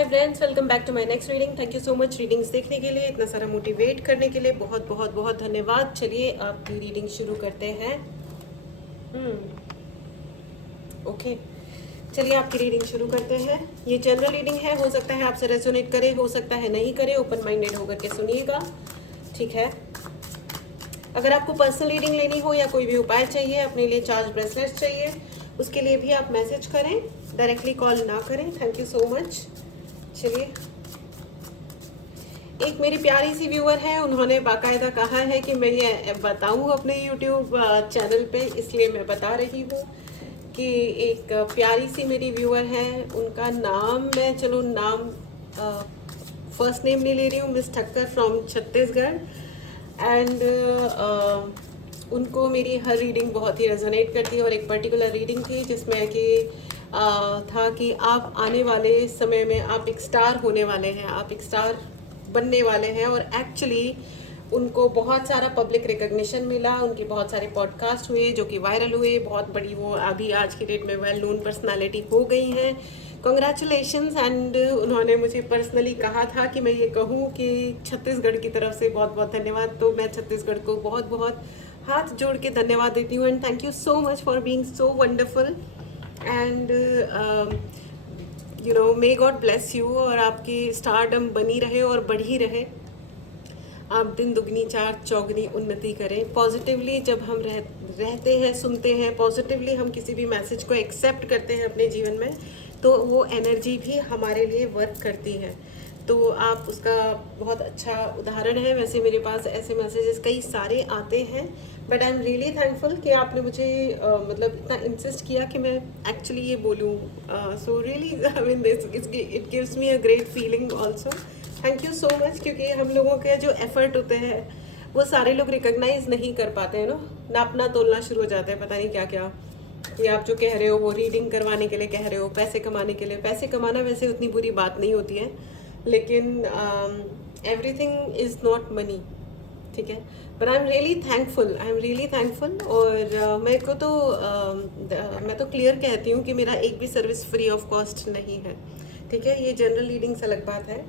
Hi friends, welcome back to my next reading. Thank you so much readings देखने के लिए, इतना सारा मोटिवेट करने के लिए बहुत बहुत बहुत धन्यवाद। चलिए आपकी रीडिंग शुरू करते हैं। ओके, चलिए आपकी रीडिंग शुरू करते हैं। ये जनरल रीडिंग है, हो सकता है आपसे रेजोनेट करे, हो सकता है नहीं करे। ओपन माइंडेड होकर के सुनिएगा, ठीक है। अगर आपको पर्सनल रीडिंग लेनी हो या कोई भी उपाय चाहिए, अपने लिए चार्ज ब्रेसलेट्स चाहिए, उसके लिए भी आप मैसेज करें, डायरेक्टली कॉल ना करें। Thank you so much. चलिए, एक मेरी प्यारी सी व्यूअर है, उन्होंने बाकायदा कहा है कि मैं ये बताऊं अपने यूट्यूब चैनल पे, इसलिए मैं बता रही हूँ कि एक प्यारी सी मेरी व्यूअर है, उनका नाम मैं चलो नाम फर्स्ट नेम नहीं ले रही हूँ, miss Thakkar from Chhattisgarh. And उनको मेरी हर रीडिंग बहुत ही रेजोनेट करती है। और एक पर्टिकुलर रीडिंग थी जिसमें कि था कि आप आने वाले समय में आप एक स्टार होने वाले हैं, आप एक स्टार बनने वाले हैं। और एक्चुअली उनको बहुत सारा पब्लिक रिकग्निशन मिला, उनके बहुत सारे पॉडकास्ट हुए जो कि वायरल हुए, बहुत बड़ी वो अभी आज की डेट में वेल नोन पर्सनालिटी हो गई हैं। कॉन्ग्रेचुलेशंस। एंड उन्होंने मुझे पर्सनली कहा था कि मैं ये कहूँ कि छत्तीसगढ़ की तरफ से बहुत बहुत धन्यवाद। तो मैं छत्तीसगढ़ को बहुत बहुत हाथ जोड़ के धन्यवाद देती हूँ। And thank you so much for being so wonderful. And may God bless you, और आपकी स्टारडम बनी रहे और बढ़ी रहे। आप दिन दुगनी चार चौगनी उन्नति करें। पॉजिटिवली जब हम रहते हैं, सुनते हैं, पॉजिटिवली हम किसी भी मैसेज को एक्सेप्ट करते हैं अपने जीवन में, तो वो एनर्जी भी हमारे लिए वर्क करती है। तो आप उसका बहुत अच्छा उदाहरण है। वैसे मेरे पास ऐसे मैसेजेस कई सारे आते हैं, but I am really thankful कि आपने मुझे मतलब इतना इंसिस्ट किया कि मैं एक्चुअली ये बोलूँ। So really I mean this it gives me a great feeling also. Thank you so much, क्योंकि हम लोगों के जो एफर्ट होते हैं वो सारे लोग रिकॉग्नाइज नहीं कर पाते हैं ना, नापना तोलना शुरू हो जाता है, पता नहीं क्या क्या। ये आप जो कह रहे हो वो रीडिंग करवाने के लिए कह रहे हो, पैसे कमाने के लिए। पैसे कमाना वैसे उतनी बुरी बात नहीं होती है, लेकिन एवरीथिंग इज़ नॉट मनी, ठीक है। पर I am really thankful, I am really thankful. और मेरे को तो मैं तो क्लियर कहती हूँ कि मेरा एक भी सर्विस फ्री ऑफ कॉस्ट नहीं है, ठीक है। ये जनरल रीडिंग से अलग बात है,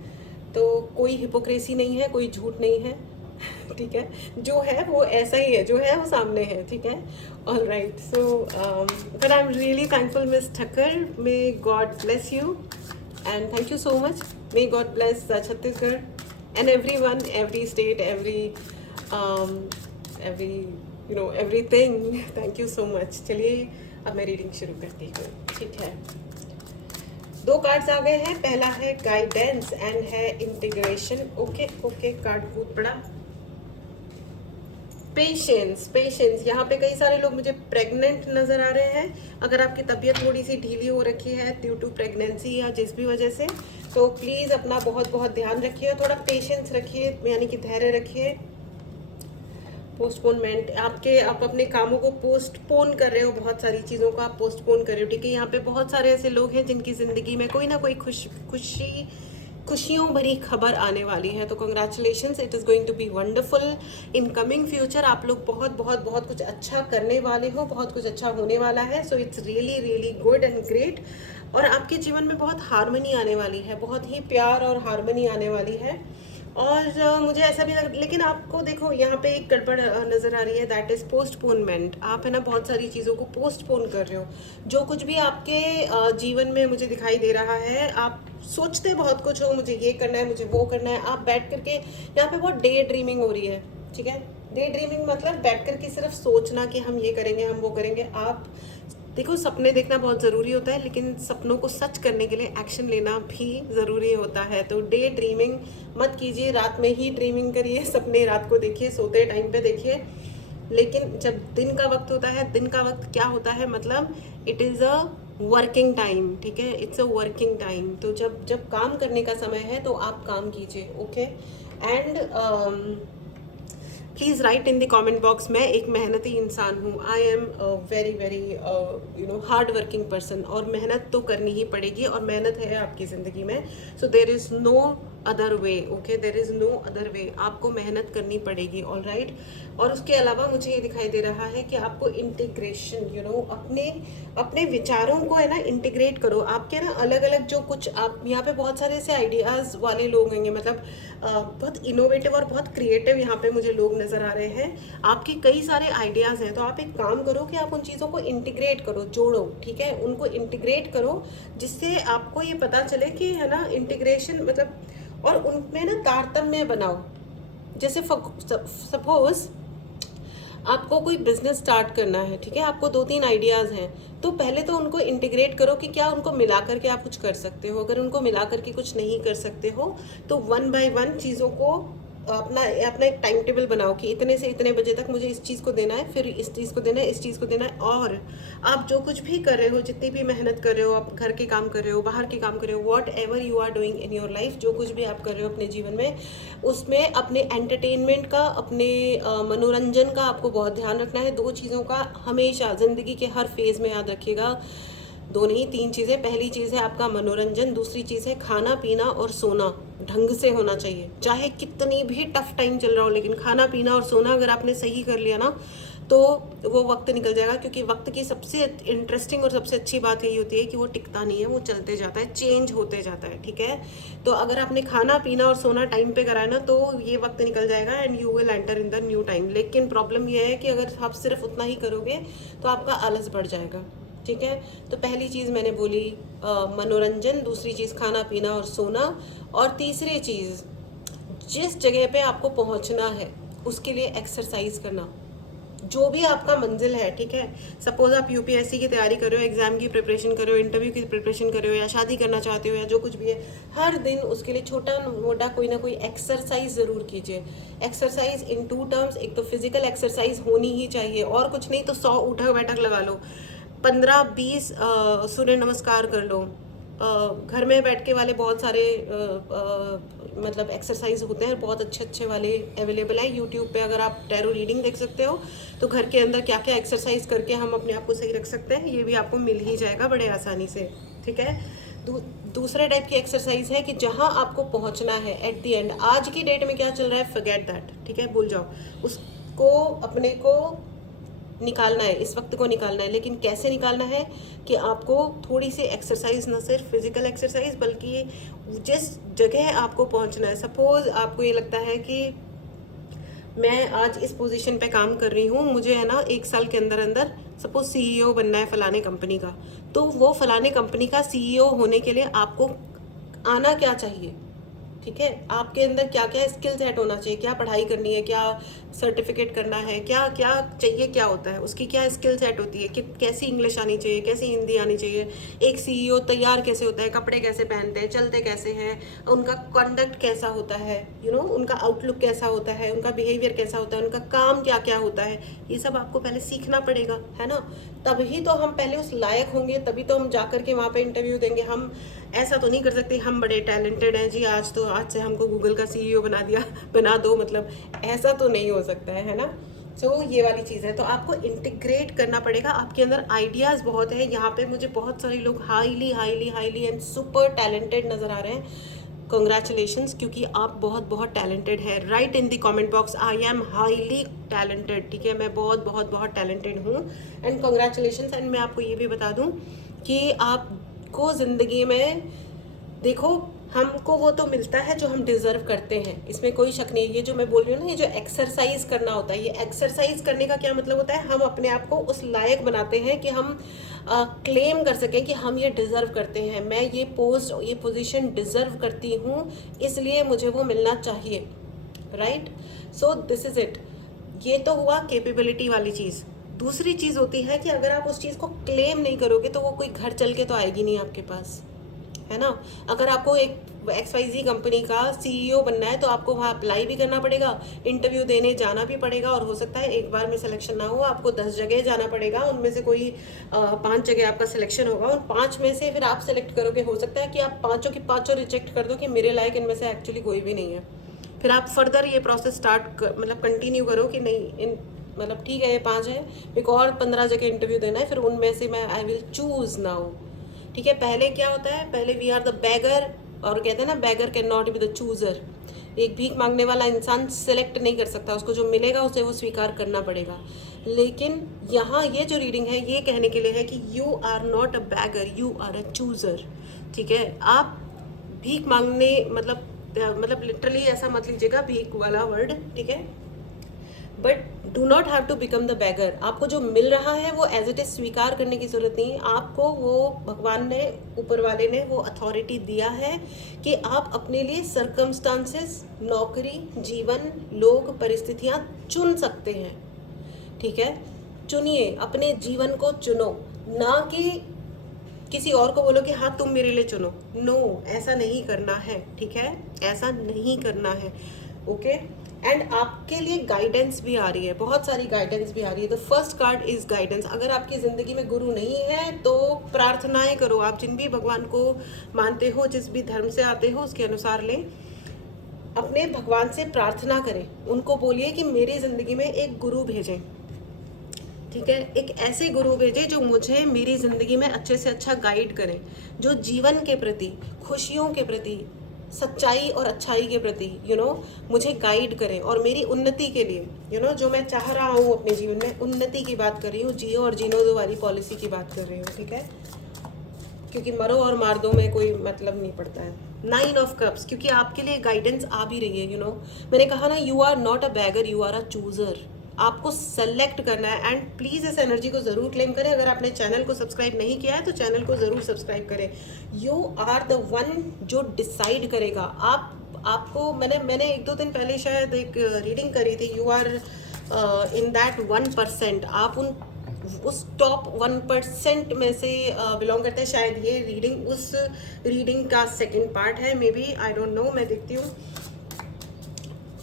तो कोई हिपोक्रेसी नहीं है, कोई झूठ नहीं है, ठीक है। जो है वो ऐसा ही है, जो है वो सामने है, ठीक है। All right, so but I am really thankful miss Thakkar. May God bless you and thank you so much. May God bless Chhattisgarh and every one, every state, every everything. Thank you so much. चलिए अब मैं reading शुरू करती हूँ, ठीक है। दो cards आ गए हैं, पहला है गाइडेंस एंड है इंटीग्रेशन। ओके ओके, कार्ड कूद पड़ा। Patience, patience. यहाँ पे कई सारे लोग मुझे प्रेग्नेंट नजर आ रहे हैं। अगर आपकी तबीयत थोड़ी सी ढीली हो रखी है ड्यू टू प्रेगनेंसी या जिस भी वजह से, तो प्लीज़ अपना बहुत बहुत ध्यान रखिए, थोड़ा पेशेंस रखिए, यानी कि धैर्य रखिए। पोस्टपोनमेंट, आप अपने कामों को पोस्टपोन कर रहे हो, बहुत सारी चीज़ों को आप पोस्टपोन कर रहे हो, ठीक है। यहाँ पे बहुत सारे ऐसे लोग हैं जिनकी ज़िंदगी में कोई ना कोई खुशियों भरी खबर आने वाली है। तो congratulations, it is going to be wonderful in coming future. आप लोग बहुत बहुत बहुत कुछ अच्छा करने वाले हो, बहुत कुछ अच्छा होने वाला है। So it's really really good and great. और आपके जीवन में बहुत हारमनी आने वाली है, बहुत ही प्यार और हारमनी आने वाली है। और मुझे ऐसा भी लग, लेकिन आपको देखो यहाँ पे एक गड़बड़ नज़र आ रही है, दैट इज़ पोस्टपोनमेंट। आप है ना बहुत सारी चीज़ों को पोस्टपोन कर रहे हो। जो कुछ भी आपके जीवन में मुझे दिखाई दे रहा है, आप सोचते बहुत कुछ हो, मुझे ये करना है, मुझे वो करना है। आप बैठ करके यहाँ पे बहुत डे ड्रीमिंग हो रही है, ठीक है। डे ड्रीमिंग मतलब बैठ करके सिर्फ सोचना कि हम ये करेंगे, हम वो करेंगे। आप देखो, सपने देखना बहुत ज़रूरी होता है, लेकिन सपनों को सच करने के लिए एक्शन लेना भी ज़रूरी होता है। तो डे ड्रीमिंग मत कीजिए, रात में ही ड्रीमिंग करिए, सपने रात को देखिए, सोते टाइम पे देखिए। लेकिन जब दिन का वक्त होता है, दिन का वक्त क्या होता है, मतलब it is a working time, ठीक है। It's a working time. तो जब जब काम करने का समय है तो आप काम कीजिए, okay. And please write in the comment box, मैं एक मेहनती इंसान हूँ। I am very very hard working person, और मेहनत तो करनी ही पड़ेगी, और मेहनत है आपकी ज़िंदगी में। So there is no other way, okay, there is no other way, आपको मेहनत करनी पड़ेगी, ऑल राइट। और उसके अलावा मुझे ये दिखाई दे रहा है कि आपको इंटीग्रेशन, अपने अपने विचारों को है ना इंटीग्रेट करो। आपके ना अलग अलग जो कुछ, आप यहाँ पे बहुत सारे ऐसे आइडियाज़ वाले लोग होंगे, मतलब बहुत इनोवेटिव और बहुत क्रिएटिव यहाँ पे मुझे लोग नज़र आ रहे हैं। आपके कई सारे आइडियाज़ हैं, तो आप एक काम करो कि आप उन चीज़ों को इंटीग्रेट करो, जोड़ो, ठीक है, उनको इंटीग्रेट करो, जिससे आपको ये पता चले कि है ना इंटीग्रेशन मतलब, और उनमें ना तारतम्य बनाओ। जैसे सपोज आपको कोई बिजनेस स्टार्ट करना है, ठीक है, आपको 2-3 आइडियाज़ हैं, तो पहले तो उनको इंटीग्रेट करो कि क्या उनको मिला करके आप कुछ कर सकते हो। अगर उनको मिला करके कुछ नहीं कर सकते हो तो 1 बाय 1 चीज़ों को अपना अपना एक टाइम टेबल बनाओ कि इतने से इतने बजे तक मुझे इस चीज़ को देना है, फिर इस चीज़ को देना है, इस चीज़ को देना है। और आप जो कुछ भी कर रहे हो, जितनी भी मेहनत कर रहे हो, आप घर के काम कर रहे हो, बाहर के काम कर रहे हो, whatever you are doing in your life, जो कुछ भी आप कर रहे हो अपने जीवन में, उसमें अपने एंटरटेनमेंट का, अपने मनोरंजन का आपको बहुत ध्यान रखना है। 2 चीज़ों का हमेशा ज़िंदगी के हर फेज़ में याद रखिएगा। 2 नहीं 3 चीज़ें। पहली चीज़ है आपका मनोरंजन, दूसरी चीज़ है खाना पीना और सोना ढंग से होना चाहिए। चाहे कितनी भी टफ टाइम चल रहा हो, लेकिन खाना पीना और सोना अगर आपने सही कर लिया ना, तो वो वक्त निकल जाएगा। क्योंकि वक्त की सबसे इंटरेस्टिंग और सबसे अच्छी बात यही होती है कि वो टिकता नहीं है, वो चलते जाता है, चेंज होते जाता है, ठीक है। तो अगर आपने खाना पीना और सोना टाइम पे कराया ना, तो ये वक्त निकल जाएगा and you will enter in the new time. लेकिन प्रॉब्लम ये है कि अगर आप सिर्फ उतना ही करोगे तो आपका आलस बढ़ जाएगा, ठीक है। तो पहली चीज़ मैंने बोली मनोरंजन, दूसरी चीज़ खाना पीना और सोना, और तीसरी चीज़ जिस जगह पे आपको पहुंचना है उसके लिए एक्सरसाइज करना। जो भी आपका मंजिल है, ठीक है, सपोज आप यूपीएससी की तैयारी कर रहे हो, एग्जाम की प्रिपरेशन कर रहे हो, इंटरव्यू की प्रिपरेशन कर रहे हो, या शादी करना चाहते हो, या जो कुछ भी है, हर दिन उसके लिए छोटा मोटा कोई ना कोई एक्सरसाइज ज़रूर कीजिए। एक्सरसाइज इन 2 टर्म्स, एक तो फिजिकल एक्सरसाइज होनी ही चाहिए, और कुछ नहीं तो 100 उठक बैठक लगा लो, 15-20 सूर्य नमस्कार कर लो। घर में बैठ के वाले बहुत सारे मतलब एक्सरसाइज होते हैं, बहुत अच्छे अच्छे वाले अवेलेबल है यूट्यूब पे। अगर आप टैरो रीडिंग देख सकते हो तो घर के अंदर क्या क्या एक्सरसाइज करके हम अपने आप को सही रख सकते हैं, ये भी आपको मिल ही जाएगा बड़े आसानी से, ठीक है। दूसरे टाइप की एक्सरसाइज है कि जहाँ आपको पहुँचना है एट द एंड, आज की डेट में क्या चल रहा है, फॉरगेट दैट, ठीक है, भूल जाओ उसको। अपने को निकालना है, इस वक्त को निकालना है, लेकिन कैसे निकालना है कि आपको थोड़ी सी एक्सरसाइज, ना सिर्फ फिजिकल एक्सरसाइज, बल्कि जिस जगह आपको पहुंचना है, सपोज आपको ये लगता है कि मैं आज इस पोजीशन पे काम कर रही हूँ, मुझे है ना 1 साल के अंदर अंदर सपोज सीईओ बनना है फलाने कंपनी का, तो वो फलाने कंपनी का सीईओ होने के लिए आपको आना क्या चाहिए, ठीक है, आपके अंदर क्या क्या स्किल सेट होना चाहिए, क्या पढ़ाई करनी है, क्या सर्टिफिकेट करना है, क्या क्या चाहिए, क्या होता है, उसकी क्या स्किल सेट होती है, कि कैसी इंग्लिश आनी चाहिए, कैसी हिंदी आनी चाहिए, एक सीईओ तैयार कैसे होता है, कपड़े कैसे पहनते हैं, चलते कैसे हैं, उनका कंडक्ट कैसा होता है, उनका आउटलुक कैसा होता है, उनका बिहेवियर कैसा होता है, उनका काम क्या क्या होता है, ये सब आपको पहले सीखना पड़ेगा, है ना। तभी तो हम पहले उस लायक होंगे, तभी तो हम जा करके वहाँ पे इंटरव्यू देंगे। हम ऐसा तो नहीं कर सकते हम बड़े टैलेंटेड हैं जी, आज से हमको गूगल का सीईओ बना दो, मतलब ऐसा तो नहीं हो सकता है ना। सो ये वाली चीज़ है, तो आपको इंटीग्रेट करना पड़ेगा। आपके अंदर आइडियाज़ बहुत है, यहाँ पे मुझे बहुत सारे लोग highly highly highly and super talented नज़र आ रहे हैं। कंग्रेचुलेशंस, क्योंकि आप बहुत बहुत टैलेंटेड है। Right in the comment box, I am highly talented, ठीक है, मैं बहुत बहुत बहुत टैलेंटेड हूँ, एंड कंग्रेचुलेशंस। एंड मैं आपको ये भी बता दूँ कि आपको ज़िंदगी में, देखो, हमको वो तो मिलता है जो हम डिज़र्व करते हैं, इसमें कोई शक नहीं है। ये जो मैं बोल रही हूँ ना, ये जो एक्सरसाइज करना होता है, ये एक्सरसाइज करने का क्या मतलब होता है, हम अपने आप को उस लायक बनाते हैं कि हम क्लेम कर सकें कि हम ये डिज़र्व करते हैं, मैं ये पोस्ट, ये पोजीशन डिज़र्व करती हूँ, इसलिए मुझे वो मिलना चाहिए, right. So this is it. ये तो हुआ कैपेबिलिटी वाली चीज़। दूसरी चीज़ होती है कि अगर आप उस चीज़ को क्लेम नहीं करोगे तो वो कोई घर चल के तो आएगी नहीं आपके पास, है ना। अगर आपको एक XYZ कंपनी का सीईओ बनना है तो आपको वहाँ अप्लाई भी करना पड़ेगा, इंटरव्यू देने जाना भी पड़ेगा, और हो सकता है एक बार में सिलेक्शन ना हो, आपको 10 जगह जाना पड़ेगा, उनमें से कोई 5 जगह आपका सिलेक्शन होगा, उन 5 में से फिर आप सेलेक्ट करोगे। हो सकता है कि आप 5 की 5 रिजेक्ट कर दो कि मेरे लायक इनमें से एक्चुअली कोई भी नहीं है। फिर आप फर्दर ये प्रोसेस मतलब कंटिन्यू करो कि नहीं, मतलब ठीक है ये 5 है, एक और 15 जगह इंटरव्यू देना है, फिर उनमें से मैं आई विल चूज़ नाउ, ठीक है। पहले क्या होता है, पहले वी आर द बैगर, और कहते हैं ना beggar can not be the chooser. एक भीख मांगने वाला इंसान सेलेक्ट नहीं कर सकता, उसको जो मिलेगा उसे वो स्वीकार करना पड़ेगा। लेकिन यहाँ ये जो रीडिंग है ये कहने के लिए है कि you are not a beggar, you are a chooser. ठीक है, आप भीख मांगने मतलब लिटरली ऐसा मत लीजिएगा भीख वाला वर्ड, ठीक है, but do not have to become the beggar. आपको जो मिल रहा है वो एज इट इज स्वीकार करने की जरूरत नहीं है। आपको वो भगवान ने, ऊपर वाले ने वो अथॉरिटी दिया है कि आप अपने लिए सर्कमस्टांसेस, नौकरी, जीवन, लोग, परिस्थितियाँ चुन सकते हैं। ठीक है, चुनिए, अपने जीवन को चुनो, ना कि किसी और को बोलो कि हाँ तुम मेरे लिए चुनो। नो, ऐसा नहीं करना है। ठीक है, ऐसा नहीं करना है। ओके, एंड आपके लिए गाइडेंस भी आ रही है, बहुत सारी गाइडेंस भी आ रही है। The first card is guidance. अगर आपकी ज़िंदगी में गुरु नहीं है तो प्रार्थनाएं करो। आप जिन भी भगवान को मानते हो, जिस भी धर्म से आते हो, उसके अनुसार लें। अपने भगवान से प्रार्थना करें, उनको बोलिए कि मेरी ज़िंदगी में एक गुरु भेजें। ठीक है, एक ऐसे गुरु भेजे जो मुझे मेरी ज़िंदगी में अच्छे से अच्छा गाइड करें, जो जीवन के प्रति, खुशियों के प्रति, सच्चाई और अच्छाई के प्रति मुझे गाइड करें और मेरी उन्नति के लिए जो मैं चाह रहा हूँ अपने जीवन में, उन्नति की बात कर रही हूँ, जियो और जीनो दो वाली पॉलिसी की बात कर रही हूँ। ठीक है, क्योंकि मरो और मार दो में कोई मतलब नहीं पड़ता है। 9 ऑफ कप्स, क्योंकि आपके लिए गाइडेंस आ भी रही है। मैंने कहा ना, you are not a beggar, you are a chooser. आपको सेलेक्ट करना है। एंड प्लीज़ इस एनर्जी को ज़रूर क्लेम करें। अगर आपने चैनल को सब्सक्राइब नहीं किया है तो चैनल को ज़रूर सब्सक्राइब करें। यू आर द वन जो डिसाइड करेगा। आपको मैंने 1-2 दिन पहले शायद एक रीडिंग करी थी। You are in that 1%। आप उस टॉप 1% में से बिलोंग करते हैं। शायद ये रीडिंग उस रीडिंग का सेकंड पार्ट है, may be, I don't know, मैं देखती हूँ।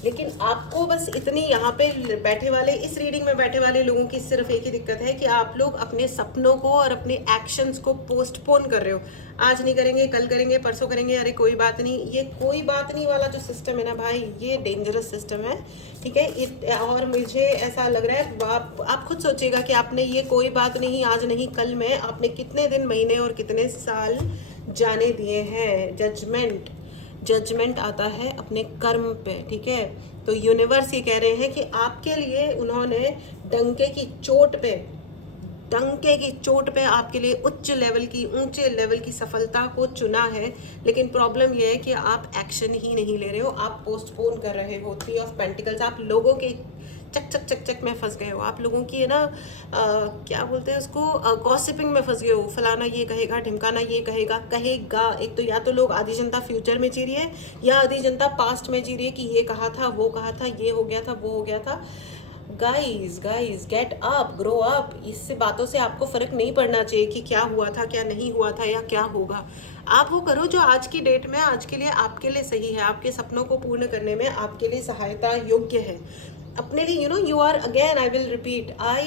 लेकिन आपको बस इतनी यहाँ पे बैठे वाले, इस रीडिंग में बैठे वाले लोगों की सिर्फ एक ही दिक्कत है कि आप लोग अपने सपनों को और अपने एक्शंस को पोस्टपोन कर रहे हो। आज नहीं करेंगे, कल करेंगे, परसों करेंगे, अरे कोई बात नहीं। ये कोई बात नहीं वाला जो सिस्टम है ना भाई, ये डेंजरस सिस्टम है। ठीक है, और मुझे ऐसा लग रहा है, आप खुद सोचिएगा कि आपने ये कोई बात नहीं, आज नहीं कल में, आपने कितने दिन, महीने और कितने साल जाने दिए हैं। जजमेंट आता है अपने कर्म पे। ठीक है, तो यूनिवर्स ये कह रहे हैं कि आपके लिए उन्होंने डंके की चोट पे आपके लिए ऊंचे लेवल की सफलता को चुना है। लेकिन प्रॉब्लम ये है कि आप एक्शन ही नहीं ले रहे हो, आप पोस्टपोन कर रहे हो। 3 ऑफ पेंटिकल्स, आप लोगों के चक में फंस गए हो। आप लोगों की है ना क्या बोलते हैं उसको, गॉसिपिंग में फंस गए हो। फलाना ये कहेगा, ढिमकाना ये कहेगा। एक तो या तो लोग, आधी जनता फ्यूचर में जी रही है या आधी जनता पास्ट में जी रही है कि ये कहा था, वो कहा था, ये हो गया था, वो हो गया था। Guys get up, grow up. इससे बातों से आपको फर्क नहीं पड़ना चाहिए कि क्या हुआ था, क्या नहीं हुआ था, या क्या होगा। आप वो करो जो आज की डेट में, आज के लिए, आपके लिए सही है, आपके सपनों को पूर्ण करने में आपके लिए सहायता योग्य है। अपने लिए you are, again I will repeat, I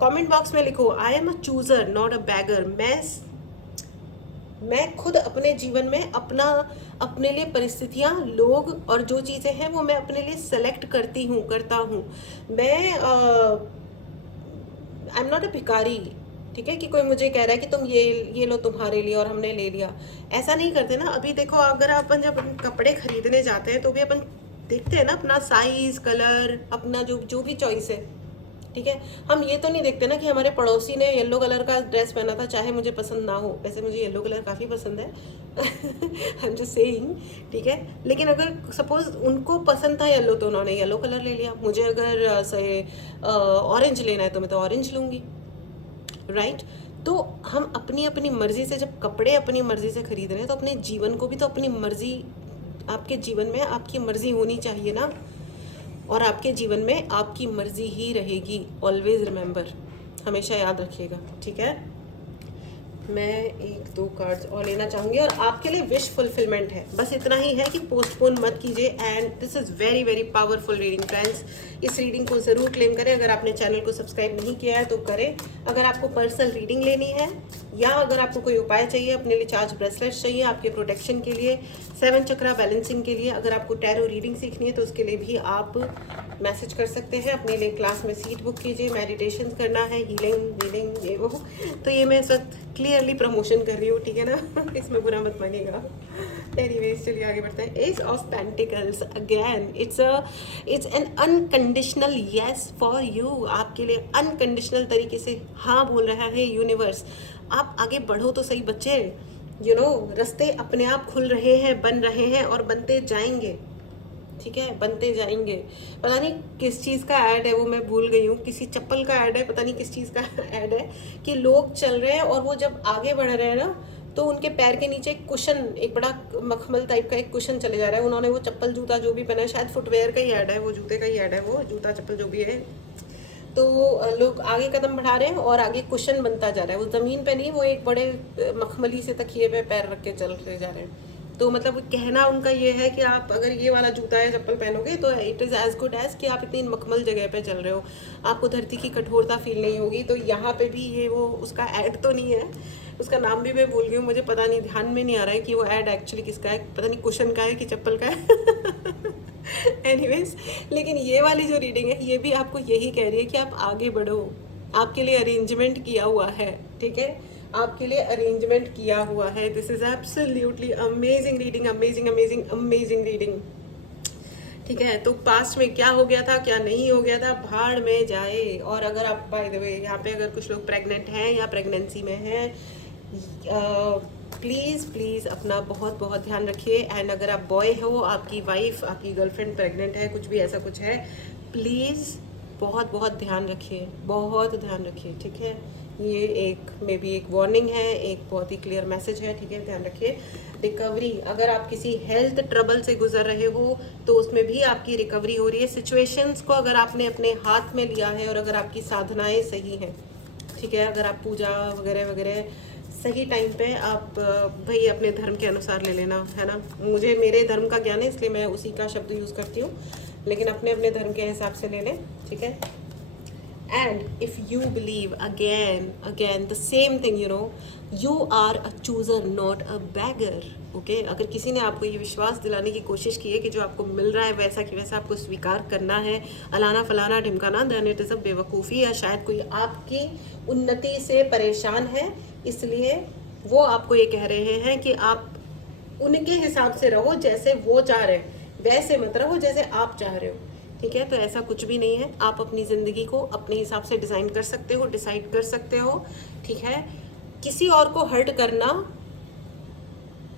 comment box में लिखो, I am a chooser not a beggar. मैं खुद अपने जीवन में अपने लिए परिस्थितियाँ, लोग और जो चीज़ें हैं वो मैं अपने लिए सेलेक्ट करता हूँ। मैं आई एम नॉट अ भिखारी। ठीक है, कि कोई मुझे कह रहा है कि तुम ये लो तुम्हारे लिए और हमने ले लिया। ऐसा नहीं करते ना। अभी देखो, अगर अपन जब कपड़े खरीदने जाते हैं तो भी अपन देखते हैं ना अपना साइज, कलर, अपना जो भी चॉइस है। ठीक है, हम ये तो नहीं देखते ना कि हमारे पड़ोसी ने येलो कलर का ड्रेस पहना था, चाहे मुझे पसंद ना हो। वैसे मुझे येलो कलर काफ़ी पसंद है, आई एम जस्ट सेइंग। ठीक है, लेकिन अगर सपोज उनको पसंद था येलो तो उन्होंने येलो कलर ले लिया। मुझे अगर से ऑरेंज लेना है तो मैं तो ऑरेंज लूँगी, राइट। तो हम अपनी मर्जी से, जब कपड़े अपनी मर्जी से खरीद रहे हैं तो अपने जीवन को भी तो अपनी मर्जी, आपके जीवन में आपकी मर्जी होनी चाहिए ना, और आपके जीवन में आपकी मर्जी ही रहेगी। ऑलवेज रिमेंबर, हमेशा याद रखिएगा। ठीक है, मैं 1-2 कार्ड्स और लेना चाहूँगी और आपके लिए विश फुलफिलमेंट है। बस इतना ही है कि पोस्टपोन मत कीजिए। And this is very very powerful reading friends. इस रीडिंग को ज़रूर क्लेम करें। अगर आपने चैनल को सब्सक्राइब नहीं किया है तो करें। अगर आपको पर्सनल रीडिंग लेनी है या अगर आपको कोई उपाय चाहिए, अपने लिए चार्ज ब्रेसलेट्स चाहिए आपके प्रोटेक्शन के लिए, 7 चक्रा बैलेंसिंग के लिए, अगर आपको टैरो रीडिंग सीखनी है तो उसके लिए भी आप मैसेज कर सकते हैं। अपने लिए क्लास में सीट बुक कीजिए, मेडिटेशन करना है, हीलिंग वीलिंग ये वो। तो ये मैं इस वक्त क्लियरली प्रमोशन कर रही हूँ, ठीक है ना इसमें बुरा मत मानिएगा। एनीवेज चलिए आगे बढ़ते हैं। S of pentacles again, it's an unconditional yes for you. आपके लिए अनकंडीशनल तरीके से हाँ बोल रहा है यूनिवर्स। आप आगे बढ़ो तो सही बच्चे, रास्ते अपने आप खुल रहे हैं, बन रहे हैं और बनते जाएंगे, ठीक है, बनते जाएंगे। पता नहीं किस चीज़ का ऐड है वो मैं भूल गई हूँ, किसी चप्पल का ऐड है, पता नहीं किस चीज़ का ऐड है कि लोग चल रहे हैं और वो जब आगे बढ़ रहे हैं ना तो उनके पैर के नीचे एक कुशन, एक बड़ा मखमल टाइप का एक कुशन चले जा रहा है। उन्होंने वो चप्पल जूता जो भी पहना है, शायद फुटवेयर का ही ऐड है, वो जूते का ही ऐड है, वो जूता चप्पल जो भी है। तो लोग आगे कदम बढ़ा रहे हैं और आगे कुशन बनता जा रहा है। वो ज़मीन पे नहीं, वो एक बड़े मखमली से तकिए पे पैर रख के चलते जा रहे हैं। तो मतलब कहना उनका ये है कि आप अगर ये वाला जूता या चप्पल पहनोगे तो it is as good as कि आप इतनी मखमल जगह पे चल रहे हो, आपको धरती की कठोरता फील नहीं होगी। तो यहाँ पे भी ये वो उसका ऐड तो नहीं है, उसका नाम भी मैं भूल गई हूँ, मुझे पता नहीं, ध्यान में नहीं आ रहा है कि वो ऐड एक्चुअली किसका है, पता नहीं कुशन का है कि चप्पल का है एनीवेज, लेकिन ये वाली जो रीडिंग है ये भी आपको यही कह रही है कि आप आगे बढ़ो, आपके लिए अरेंजमेंट किया हुआ है, ठीक है, आपके लिए अरेंजमेंट किया हुआ है। This is absolutely amazing reading, amazing amazing amazing reading, ठीक है। तो पास्ट में क्या हो गया था, क्या नहीं हो गया था, भाड़ में जाए। और अगर आप बाय द वे यहाँ पे अगर कुछ लोग प्रेग्नेंट हैं या प्रेगनेंसी में हैं, प्लीज़ प्लीज़ अपना बहुत बहुत ध्यान रखिए। एंड अगर आप बॉय हो, आपकी वाइफ, आपकी गर्लफ्रेंड प्रेग्नेंट है, कुछ भी ऐसा कुछ है, प्लीज़ बहुत बहुत ध्यान रखिए, बहुत ध्यान रखिए, ठीक है। ये एक मे बी एक वार्निंग है, एक बहुत ही क्लियर मैसेज है, ठीक है, ध्यान रखिए। रिकवरी, अगर आप किसी हेल्थ ट्रबल से गुजर रहे हो तो उसमें भी आपकी रिकवरी हो रही है। सिचुएशंस को अगर आपने अपने हाथ में लिया है और अगर आपकी साधनाएं सही हैं, ठीक है, अगर आप पूजा वगैरह वगैरह सही टाइम पे आप भाई अपने धर्म के अनुसार ले लेना, है ना। मुझे मेरे धर्म का ज्ञान है इसलिए मैं उसी का शब्द यूज़ करती हूँ, लेकिन अपने अपने धर्म के हिसाब से ले लें, ठीक है। And if you believe again the same thing, you are a chooser not a beggar, okay. अगर किसी ने आपको ये विश्वास दिलाने की कोशिश की है कि जो आपको मिल रहा है वैसा कि वैसा आपको स्वीकार करना है, अलाना फलाना ढिमकाना, देन इट इज़ अ बेवकूफ़ी। या शायद कोई आपकी उन्नति से परेशान है, इसलिए वो आपको ये कह रहे हैं कि आप उनके हिसाब से रहो, जैसे वो चाह रहे हैं वैसे मत रहो जैसे आप चाह रहे हो, ठीक है। तो ऐसा कुछ भी नहीं है, आप अपनी ज़िंदगी को अपने हिसाब से डिज़ाइन कर सकते हो, डिसाइड कर सकते हो, ठीक है। किसी और को हर्ट करना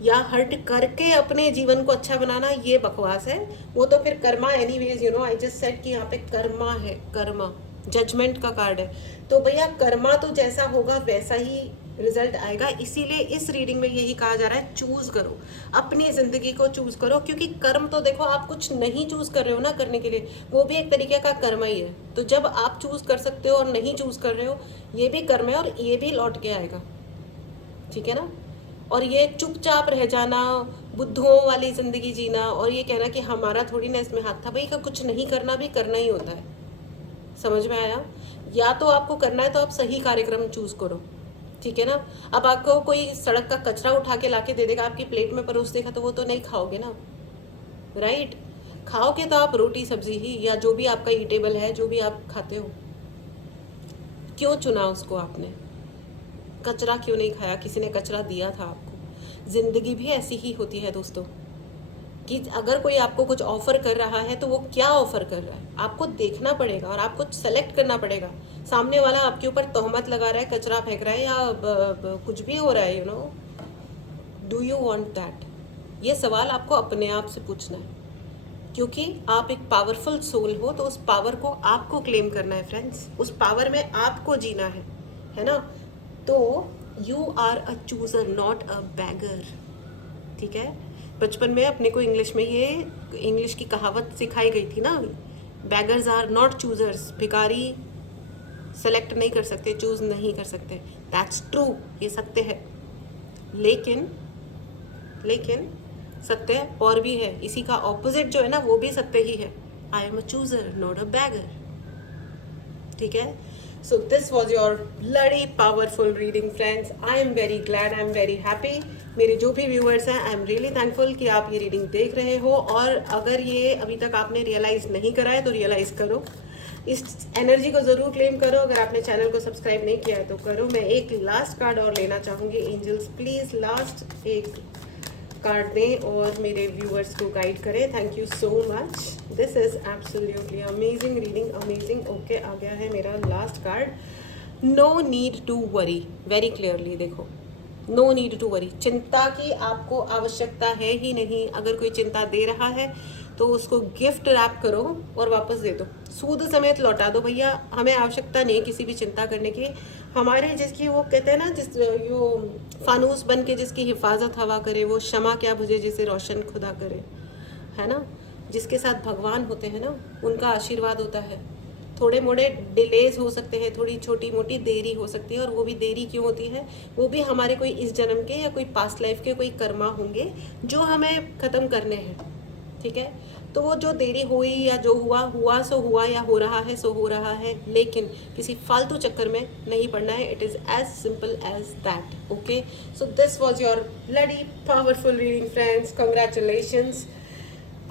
या हर्ट करके अपने जीवन को अच्छा बनाना ये बकवास है। वो तो फिर Karma anyways, I just said कि यहाँ पे कर्मा है, कर्मा जजमेंट का कार्ड है। तो भैया कर्मा तो जैसा होगा वैसा ही रिजल्ट आएगा। इसीलिए इस रीडिंग में यही कहा जा रहा है, चूज करो अपनी जिंदगी को, चूज करो। क्योंकि कर्म तो देखो, आप कुछ नहीं चूज कर रहे हो ना करने के लिए, वो भी एक तरीके का कर्म ही है। तो जब आप चूज कर सकते हो और नहीं चूज कर रहे हो, ये भी कर्म है और ये भी लौट के आएगा, ठीक है ना। और ये चुपचाप रह जाना, बुद्धों वाली जिंदगी जीना और ये कहना कि हमारा थोड़ी ना इसमें हाथ था, भाई का कुछ नहीं करना भी करना ही होता है। समझ में आया? या तो आपको करना है तो आप सही कार्यक्रम चूज करो, ठीक है ना। अब आपको कोई सड़क का कचरा उठा के लाके दे देगा, आपकी प्लेट में परोस देगा, तो वो तो नहीं खाओगे ना, राइट। खाओगे तो आप रोटी सब्जी ही, या जो भी आपका ईटेबल है, जो भी आप खाते हो। क्यों चुना उसको आपने? कचरा क्यों नहीं खाया? किसी ने कचरा दिया था आपको। जिंदगी भी ऐसी ही होती है दोस्तों, कि अगर कोई आपको कुछ ऑफर कर रहा है तो वो क्या ऑफर कर रहा है आपको देखना पड़ेगा और आपको सेलेक्ट करना पड़ेगा। सामने वाला आपके ऊपर तोहमत लगा रहा है, कचरा फेंक रहा है या कुछ भी हो रहा है, डू यू वांट दैट? ये सवाल आपको अपने आप से पूछना है, क्योंकि आप एक पावरफुल सोल हो, तो उस पावर को आपको क्लेम करना है फ्रेंड्स, उस पावर में आपको जीना है ना। तो you are a chooser not a beggar, ठीक है। बचपन में अपने को इंग्लिश में ये इंग्लिश की कहावत सिखाई गई थी ना, बैगर्स आर नॉट चूजर्स, भिखारी सेलेक्ट नहीं कर सकते, चूज नहीं कर सकते। दैट्स ट्रू, ये सत्य है। लेकिन सत्य और भी है, इसी का ऑपोजिट जो है ना वो भी सत्य ही है। आई am a chooser not a beggar, ठीक है। So this was your bloody powerful reading, friends. I am very glad, I am very happy. मेरे जो भी व्यूअर्स हैं, आई एम रियली थैंकफुल कि आप ये रीडिंग देख रहे हो, और अगर ये अभी तक आपने रियलाइज़ नहीं करा है तो रियलाइज़ करो, इस एनर्जी को ज़रूर क्लेम करो। अगर आपने चैनल को सब्सक्राइब नहीं किया है तो करो। मैं एक लास्ट कार्ड और लेना चाहूँगी। एंजल्स प्लीज़ लास्ट एक कार्ड दें और मेरे व्यूअर्स को गाइड करें। Thank you so much. This is absolutely amazing reading, amazing. Okay, आ गया है मेरा last card. No need to worry. Very clearly देखो, नो नीड टू वरी। चिंता की आपको आवश्यकता है ही नहीं। अगर कोई चिंता दे रहा है तो उसको गिफ्ट रैप करो और वापस दे दो, सूद समेत लौटा दो। भैया हमें आवश्यकता नहीं किसी भी चिंता करने की। हमारे जिसकी वो कहते हैं ना, जिस यो फानूस बन के जिसकी हिफाजत हवा करे, वो क्षमा क्या बुझे जिसे रोशन खुदा करे, है ना। जिसके साथ भगवान होते हैं ना, उनका आशीर्वाद होता है। थोड़े मोड़े डिलेज हो सकते हैं, थोड़ी छोटी मोटी देरी हो सकती है, और वो भी देरी क्यों होती है, वो भी हमारे कोई इस जन्म के या कोई पास्ट लाइफ के कोई कर्मा होंगे जो हमें ख़त्म करने हैं, ठीक है। तो वो जो देरी हुई या जो हुआ सो हुआ, या हो रहा है सो हो रहा है, लेकिन किसी फालतू चक्कर में नहीं पड़ना है। It is as simple as that. Okay, so this was your bloody powerful reading, friends. Congratulations.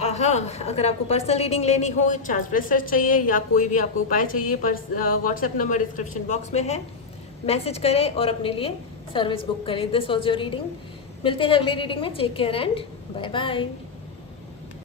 अगर आपको पर्सनल रीडिंग लेनी हो, चार्ज ब्रेसलेट चाहिए, या कोई भी आपको उपाय चाहिए, पर व्हाट्सएप नंबर डिस्क्रिप्शन बॉक्स में है। मैसेज करें और अपने लिए सर्विस बुक करें। This was your reading. मिलते हैं अगली रीडिंग में। Take care and bye bye.